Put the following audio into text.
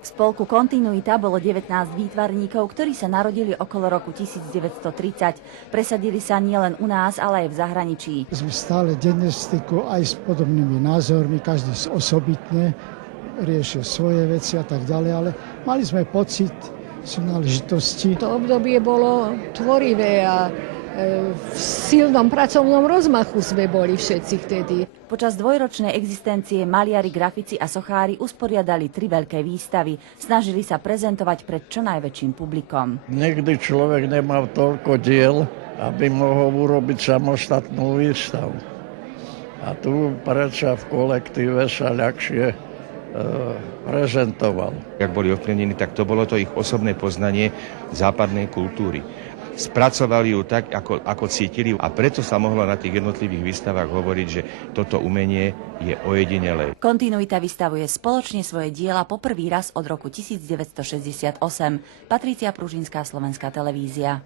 V spolku Kontinuita bolo 19 výtvarníkov, ktorí sa narodili okolo roku 1930. Presadili sa nielen u nás, ale aj v zahraničí. Sme stále denne v styku aj s podobnými názormi, každý osobitne riešil svoje veci a tak ďalej, ale mali sme pocit súnáležitosti. To obdobie bolo tvorivé a v silnom pracovnom rozmachu sme boli všetci vtedy. Počas dvojročnej existencie maliari, grafici a sochári usporiadali 3 veľké výstavy. Snažili sa prezentovať pred čo najväčším publikom. Nikdy človek nemal toľko diel, aby mohol urobiť samostatnú výstavu. A tu predsa v kolektíve sa ľahšie prezentoval. Ak boli ovplyvnení, tak to bolo to ich osobné poznanie západnej kultúry. Spracovali ju tak, ako cítili a preto sa mohlo na tých jednotlivých výstavách hovoriť, že toto umenie je ojedinelé. Kontinuita vystavuje spoločne svoje diela poprvý raz od roku 1968. Patrícia Pružinská, Slovenská televízia.